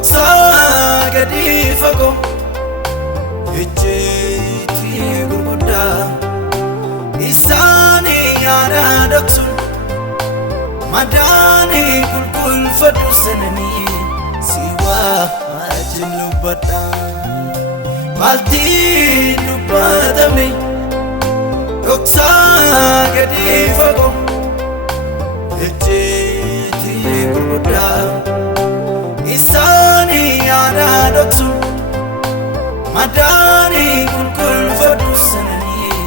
dhoksa gadi fagoo ejjeetti gurguddaa isaanii yaada dhoksuun madaanii qulqulfadhu sananii si wajjin dubbadha maaltii dubbatame dhoksa gadi fagoo ejjeetti gurguddaa isaanii yaada dhoksuun madaanii qulqulfadhu sananii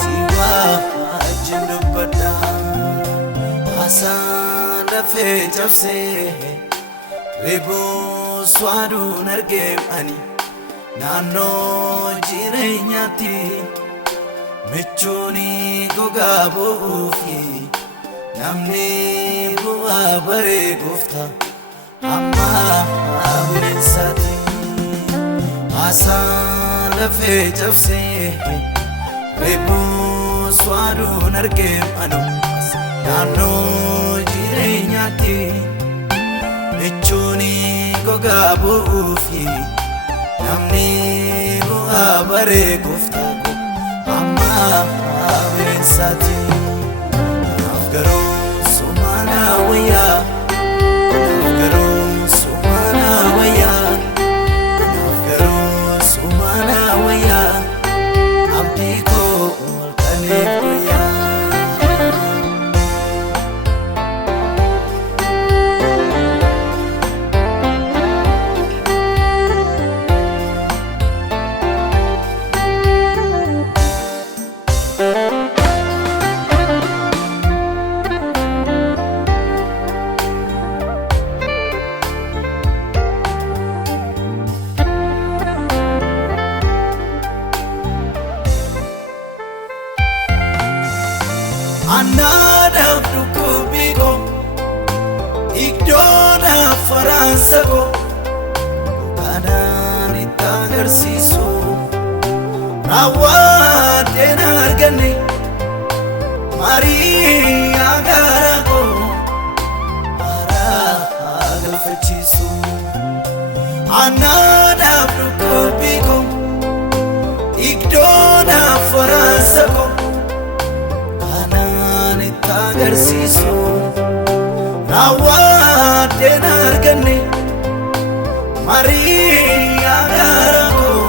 si wajjin dubbadha haasaan lafee cabsee reebus waaduun argeem ani naannoo jireenyaatti michuun gogaa bu'uufi namni bu'aa baree gooftaa amma bineensaati haasaan lafee cabsee reebus waaduun argeem ani naannoo jireenyaatti michuun gogaa bu'uufi namni bu'aa baree gooftaa amma bineensaati naaf garuu sumaana wayyaa naaf garuu sumaana wayyaa naaf garuu sumaana wayyaa abdii koo halkaniif guyyaa Anadaaf dhukkubbii koo iddoodhaaf faraansa koo gogaadhaan itti agarsiisu raawwateen arganne Mariyaa gaara koo haaraa galfachiisu anadaaf dhukkubbii koo iddoodhaaf faraansa koo agarsiisu raawwateen arganne Mariyaa gaara koo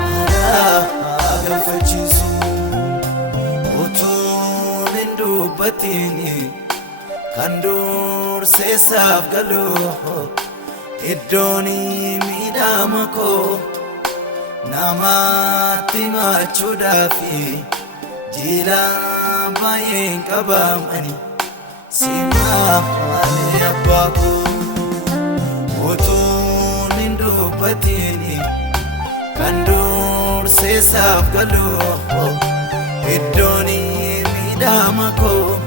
haaraa galfachiisu utuun hin dubbatiin kan durseessaaf galu iddoon miidhama koo namatti machuudhaafi jila baay'een qabamani simaanii abbaa koo utuun hin dubbatiin kan durseessaaf galu iddoon miidhama koo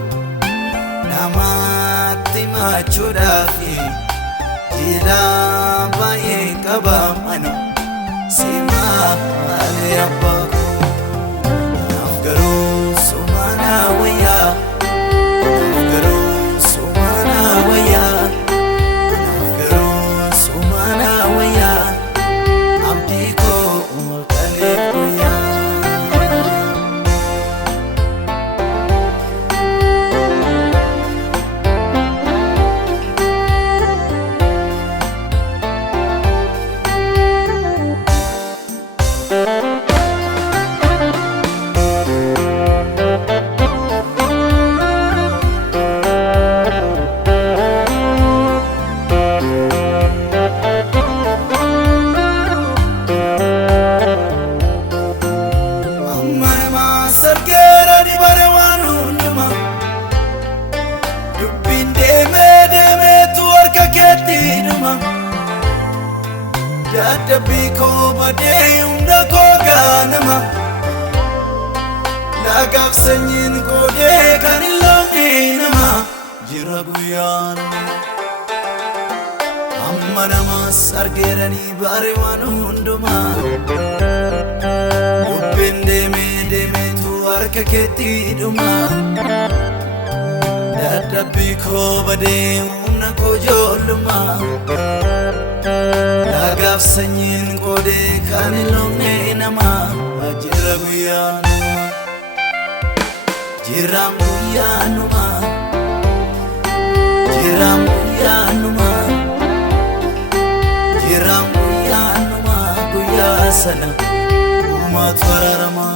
namatti machuudhaafi jila baay'een qabamani simaanii abbaa koo naaf garuu sumaana wayyaa naaf garuu sumaana wayyaa naaf garuu sumaana wayyaa abdii koo halkaniif guyyaa dadhabbii koo badee hunda koo gaanama nagaaf sanyiin koodee kan hin loonne nama jira guyyaan amma namas argeeranii baare waan hundumaa dubbiin deemeetu harka keetti dhuma dadhabbii koo badee humna koo ijoollummaa sanyiin qoodee kan hin loonne namaa jira guyyaanuma jiraan guyyaanuma jiraan guyyaanuma jiraan guyyaanuma guyyaa sana uumaatu araarama.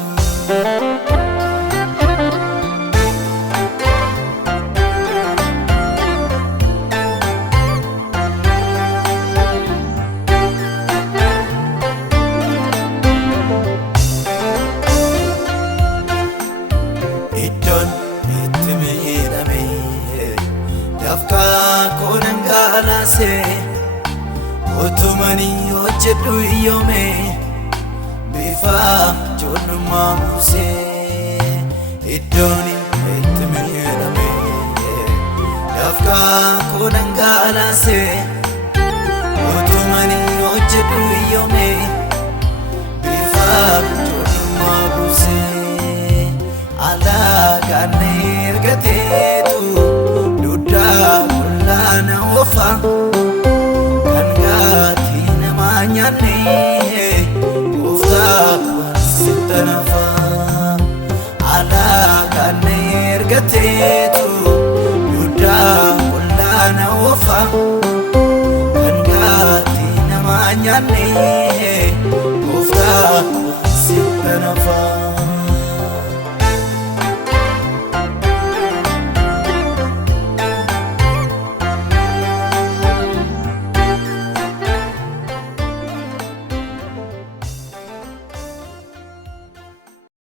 Iddoon itti miidhame dafqaa koo dhangalaasee utumanii hojjedhu hiyyoome bifa ijoollummaa buusee. Iddoon itti miidhame dafqaa koo dhangalaasee utumanii hojjedhu hiyyoome bifa ijoollummaa buusee. Alagaan ergateetu duddaa qullaana ofa kan gaatii namaa nyaanne gooftaa sitta nafa. Alagaan ergateetu duddaa qullaana ofa kan gaatii namaa nyaanne gooftaa sitta nafa.